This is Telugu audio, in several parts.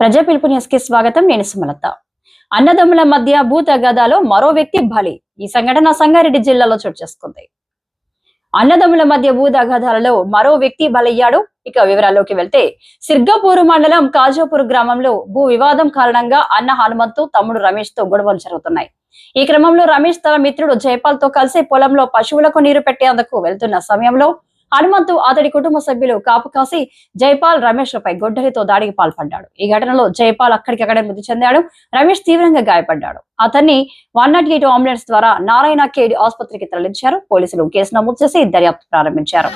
ప్రజా పిలుపు న్యూస్కి స్వాగతం. నేను సుమలత. అన్నదమ్ముల మధ్య భూ తగాదాలో మరో వ్యక్తి బలి. ఈ సంఘటన సంగారెడ్డి జిల్లాలో చోటు చేసుకుంది. అన్నదమ్ముల మధ్య భూ తగాదాలలో మరో వ్యక్తి బలయ్యాడు. ఇక వివరాల్లోకి వెళ్తే సిర్గాపూర్ మండలం కాజాపూర్ గ్రామంలో భూ వివాదం కారణంగా అన్న హనుమంతు తమ్ముడు రమేష్తో గొడవలు జరుగుతున్నాయి. ఈ క్రమంలో రమేష్ తన మిత్రుడు జైపాల్తో కలిసి పొలంలో పశువులకు నీరు పెట్టేందుకు వెళ్తున్న సమయంలో హనుమంతు అతడి కుటుంబ సభ్యులు కాపు కాసి జైపాల్ రమేష్ పై గొడ్డలితో దాడికి పాల్పడ్డాడు. ఈ ఘటనలో జైపాల్ అక్కడికక్కడే మృతి చెందాడు. రమేష్ తీవ్రంగా గాయపడ్డాడు. అతన్ని వన్ నాట్ ఎయిట్ అంబులెన్స్ ద్వారా నారాయణ కేడి ఆసుపత్రికి తరలించారు. పోలీసులు కేసు నమోదు చేసి దర్యాప్తు ప్రారంభించారు.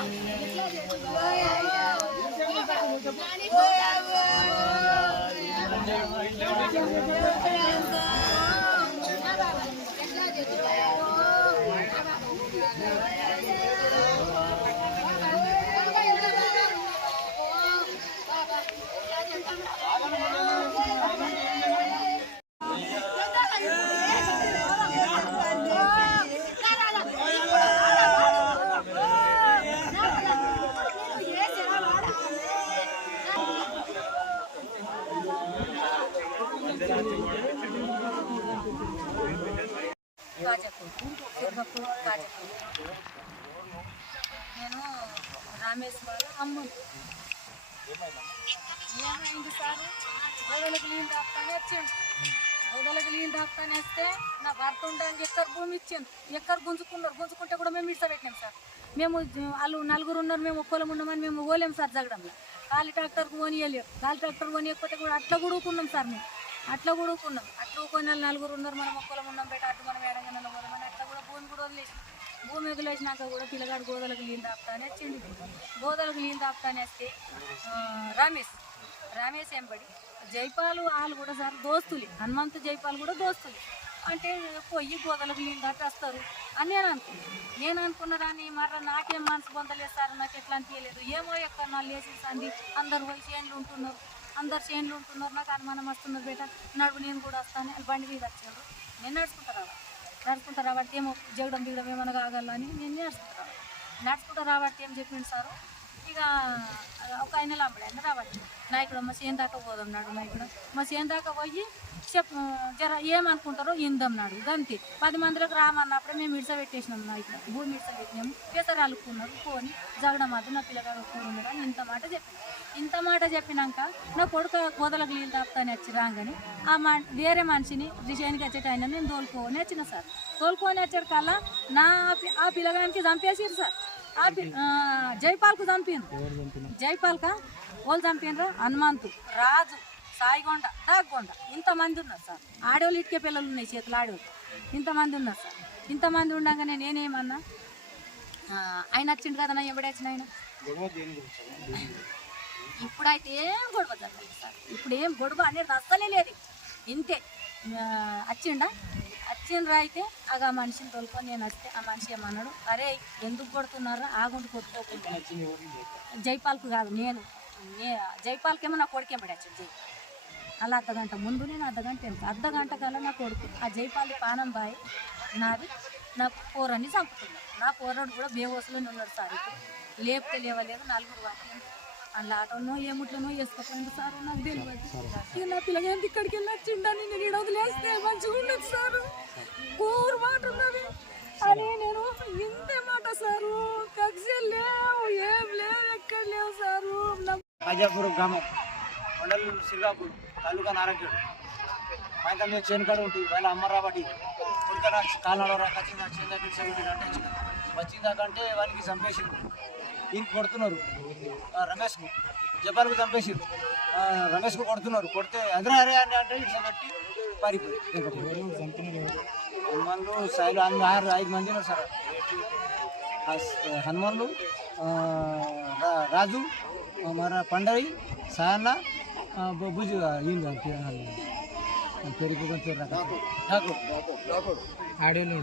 కాజాపూర్ నేను రామేశ్వర వాళ్ళ ఏమైంది సార్ గోదలకు నీళ్ళు దాపుతానే వచ్చింది గోదలకు నీళ్ళు దాపుతానే వస్తే నా భర్త ఉండడానికి ఎక్కడ భూమి ఇచ్చింది ఎక్కడ గుంజుకున్నారు గుంజుకుంటే కూడా మేము ఇడ్సబెట్టినాం సార్ మేము వాళ్ళు నలుగురు ఉన్నారు మేము ఒక్కలం ఉన్నామని మేము పోలేము సార్ జగడంలో ఖాళీ ట్రాక్టర్కి పోనీయలేము ఖాళీ ట్రాక్టర్ పోనీయకపోతే కూడా అట్లా కూడా ఊకున్నాం సార్ మేము అట్లా కూడా ఊకున్నాం అట్లా ఊకొని వాళ్ళు నలుగురు ఉన్నారు మనం ఒక్కలం ఉన్నాం బయట అటు మనం ఏడంగా పోదామని అట్లా కూడా భూమి కూడా వదిలేసి భూమి వదిలేసినాక కూడా పిల్లగాడు గోదలకు నీళ్ళు తాపుతానే వచ్చింది గోదలకు నీళ్ళు తాపుతానే వస్తే రమేష్ రమేష్ ఎంబడి జైపాలు వాళ్ళు కూడా సార్ దోస్తులు. హనుమంతు జైపాల్ కూడా దోస్తులు. అంటే పోయి గోదలకు నీళ్ళు దాటి వస్తారు అని నేను అనుకున్నాను నేను అనుకున్న దాన్ని మర్ర నాకేం మనసు పొందలేదు సార్ నాకు ఎట్లా అనిపించలేదు ఏమో ఎక్కడ నా లేచి సంది అందరు వయసు చేనులు ఉంటున్నారు. అందరు చేనులు ఉంటున్నారు నాకు అనుమానం వస్తున్నారు బేట. నడుపు నేను కూడా వస్తాను. బండి మీద వచ్చాడు నేను నడుచుకుంటా రావాలి. నడుచుకుంటా రాబట్టి ఏమో జగడం దిగడం ఏమైనా కాగల అని నేను నడుచుకుంటా రావాలి. నడుచుకుంటా రాబట్టి ఏం చెప్పిండు సారు? ఇక ఒక ఆయన లాంబడి రావచ్చు. రాబట్టి నా ఇక్కడ మా చేను దాకా పోదన్నాడు నా ఇక్కడ మా చేను దాకా పోయి చెప్ జర ఏమనుకుంటారో ఇందన్నాడు నాడు పది మందిలోకి రామన్నప్పుడే మేము ఇడిసబెట్టేసినాం నా ఇక్కడ భూమి ఇడిసబెట్టినాము పెసరు అలుక్కున్నారు పోని జగడం మాత్రం నా పిల్లగాడు కూరున్నారు అని ఇంత మాట చెప్పాను. ఇంత మాట చెప్పినాక నా కొడుకు గోదలకు నీళ్ళు తాపుతానే వచ్చి రాగానే ఆ మా వేరే మనిషిని రిషానికి వచ్చేట నేను తోలుకోని వచ్చిన సార్. తోలుకొని వచ్చాడు కల్లా నా పి- ఆ పిల్లగానికి చంపేసిరు సార్. జైపాల్కు చంపిండు జైపాల్కా? వాళ్ళు చంపిండ్రు. హనుమంతు రాజు సాయిగొండ దాగొండ ఇంతమంది ఉన్నారు సార్. ఆడవాళ్ళు ఇటుకే పిల్లలు ఉన్నాయి చేతులు ఆడవాళ్ళు ఇంతమంది ఉన్నారు సార్. ఇంతమంది ఉండగానే నేనేమన్నా? ఆయన వచ్చిండు కదా నా ఎవడొచ్చిన ఆయన? ఇప్పుడైతే ఏం గొడవ జరగలేదు సార్. ఇప్పుడు ఏం గొడవ అనేది అస్సలే లేదు. ఇంతే. వచ్చిండా వచ్చిండ్రా అయితే? ఆగ ఆ మనిషిని తోలుకొని నేను వస్తే ఆ మనిషి ఏమన్నాడు? అరే ఎందుకు కొడుతున్నారా? ఆగుండు కొట్టుకోకుండా. జైపాల్కు కాదు నేను. నే జైపాల్కేమో నా కొడుకు ఎంబడి వచ్చాడు జై. అలా అర్ధగంట ముందు నేను అర్ధగంట వెనుక అర్ధగంట కల్లా నా కొడుకు ఆ జైపాలి పానం బాయ్ నాది నా కూరని చంపుతున్నాడు నా కూరడు కూడా బేవోసులోనే ఉన్నాడు సార్ ఇప్పుడు. లేపితే లేవలేదు నలుగురు వాటి అలా ఆటోనో ఏ ముట్లనో వేసుకోపోయింది సార్ నాకు తెలియదు ఇక నా పిల్లగాంటి ఇక్కడికి వెళ్ళి వచ్చిండని నేను ఇక్కడ వదిలేస్తే మంచిగా ఉండదు సార్ కూరు మాట ఉన్నది అని నేను ఇంతే మాట సారు కక్షలు లేవు ఏం లేవు ఎక్కడ లేవు సారు నా కాజాపూర్ గ్రామం మండలం సిరిగాపూర్ తాలూకా నారాయణ ఆయన మీద చేను ఉంటుంది వాళ్ళ అమ్మ రాబట్టి కొడుకన కాలంలో రాక వచ్చింది చేను దగ్గర సెవెంటీ అంటే వచ్చింది వచ్చిందాక అంటే వాళ్ళకి చంపేసింది ఇంక కొడుతున్నారు. ఆ, రమేష్కు. జపాల్కు చంపేసింది ఆ, రమేష్కు కొడుతున్నారు. కొడితే అదరా అరే అని అంటే ఇట్లా పెట్టి పారిపోయి హనుమాన్లు అన్ని ఆరు ఐదు మంది ఉన్నారు సార్. హనుమాన్లు రాజు మన పండరి సాయన్న బుజు ఈయన పెరుగు కొంచెం ఠాకూర్. ఆడలు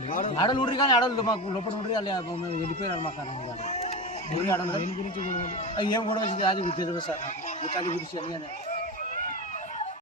ఉండ్రి. కానీ ఆడలు మాకు లోపల ఉండ్రి వాళ్ళు వెళ్ళిపోయారు మాకు అన్న ఊరి ఆడలు గురించి ఏం కూడా వచ్చింది అది తెలియదు సార్ నాకు గురించి అని